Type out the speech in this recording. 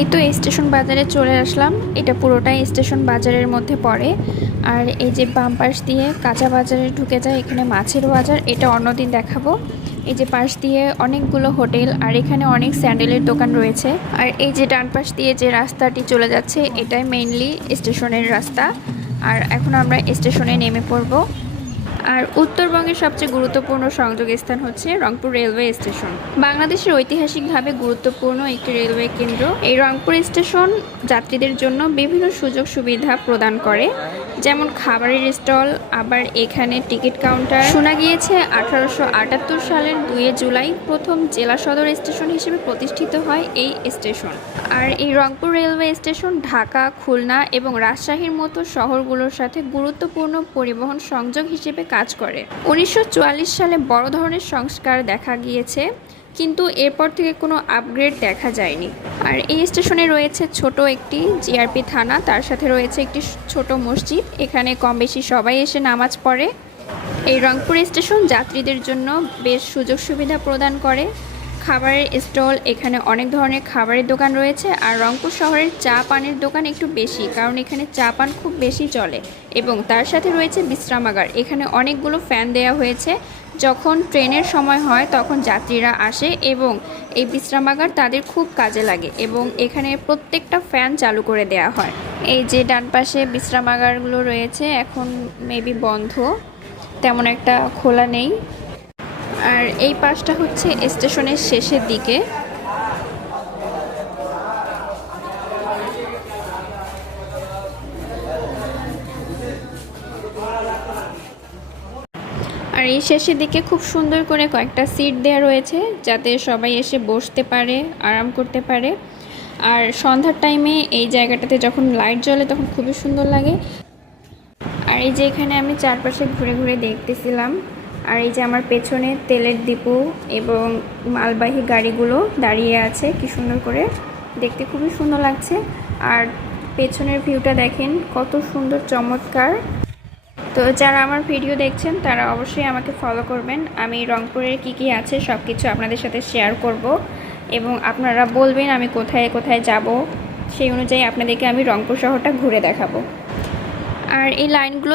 এই তো স্টেশন বাজারে চলে আসলাম। এটা পুরোটাই স্টেশন বাজারের মধ্যে পড়ে। আর এই যে বাম পাশ দিয়ে কাঁচা বাজারে ঢুকে যায়, এখানে মাছের বাজার, এটা অন্যদিন দেখাবো। এই যে পাশ দিয়ে অনেকগুলো হোটেল, আর এখানে অনেক স্যান্ডেলের দোকান রয়েছে। আর এই যে ডান পাশ দিয়ে যে রাস্তাটি চলে যাচ্ছে, এটাই মেইনলি স্টেশনের রাস্তা। আর এখন আমরা স্টেশনে নেমে পড়ব। আর উত্তরবঙ্গের সবচেয়ে গুরুত্বপূর্ণ সংযোগ স্থান হচ্ছে রংপুর রেলওয়ে স্টেশন। বাংলাদেশের ঐতিহাসিকভাবে গুরুত্বপূর্ণ একটি রেলওয়ে কেন্দ্র। এই রংপুর স্টেশন যাত্রীদের জন্য বিভিন্ন সুযোগ সুবিধা প্রদান করে, যেমন খাবারের স্টল, আবার এখানে টিকিট কাউন্টার। শোনা গিয়েছে 1878 সালের 2 জুলাই প্রথম জেলা সদর স্টেশন হিসেবে প্রতিষ্ঠিত হয় এই স্টেশন। আর এই রংপুর রেলওয়ে স্টেশন ঢাকা, খুলনা এবং রাজশাহীর মতো শহরগুলোর সাথে গুরুত্বপূর্ণ পরিবহন সংযোগ হিসেবে কাজ করে। 1944 সালে বড় ধরনের সংস্কার দেখা গিয়েছে, কিন্তু এরপর থেকে কোনো আপগ্রেড দেখা যায়নি। আর এই স্টেশনে রয়েছে ছোট একটি জিআরপি থানা, তার সাথে রয়েছে একটি ছোট মসজিদ। এখানে কম বেশি সবাই এসে নামাজ পড়ে। এই রংপুর স্টেশন যাত্রীদের জন্য বেশ সুযোগ সুবিধা প্রদান করে। খাবারের স্টল, এখানে অনেক ধরনের খাবারের দোকান রয়েছে। আর রংপুর শহরের চা পানের দোকান একটু বেশি, কারণ এখানে চা পান খুব বেশি চলে। এবং তার সাথে রয়েছে বিশ্রামাগার, এখানে অনেকগুলো ফ্যান দেওয়া হয়েছে। যখন ট্রেনের সময় হয় তখন যাত্রীরা আসে এবং এই বিশ্রামাগার তাদের খুব কাজে লাগে, এবং এখানে প্রত্যেকটা ফ্যান চালু করে দেওয়া হয়। এই যে ডান পাশে বিশ্রামাগারগুলো রয়েছে, এখন মেবি বন্ধ, তেমন একটা খোলা নেই। আর এই পাশটা হচ্ছে স্টেশনের শেষের দিকে। আর এই শেষের দিকে খুব সুন্দর করে কয়েকটা সিট দেওয়া রয়েছে, যাতে সবাই এসে বসতে পারে, আরাম করতে পারে। আর সন্ধ্যার টাইমে এই জায়গাটাতে যখন লাইট জ্বলে তখন খুবই সুন্দর লাগে। আর এই যে এখানে আমি চারপাশে ঘুরে ঘুরে দেখতেছিলাম। আর এই যে আমার পেছনে তেলের ডিপো এবং মালবাহী গাড়িগুলো দাঁড়িয়ে আছে, কি সুন্দর করে, দেখতে খুবই সুন্দর লাগছে। আর পেছনের ভিউটা দেখেন কত সুন্দর, চমৎকার। তো যারা আমার ভিডিও দেখছেন তারা অবশ্যই আমাকে ফলো করবেন। আমি রংপুরের কি আছে সব কিছু আপনাদের সাথে শেয়ার করব, এবং আপনারা বলবেন আমি কোথায় কোথায় যাব, সেই অনুযায়ী আপনাদেরকে আমি রংপুর শহরটা ঘুরে দেখাবো। আর এই লাইনগুলো